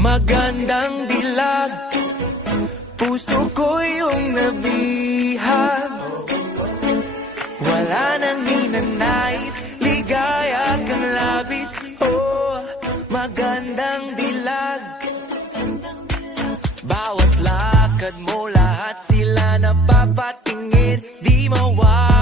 Magandang dilag, puso ko yung nabihag. Wala nang hinanais, ligaya kang labis. Oh, magandang dilag. Bawat lakad mo, lahat sila napapatingin. Di mawala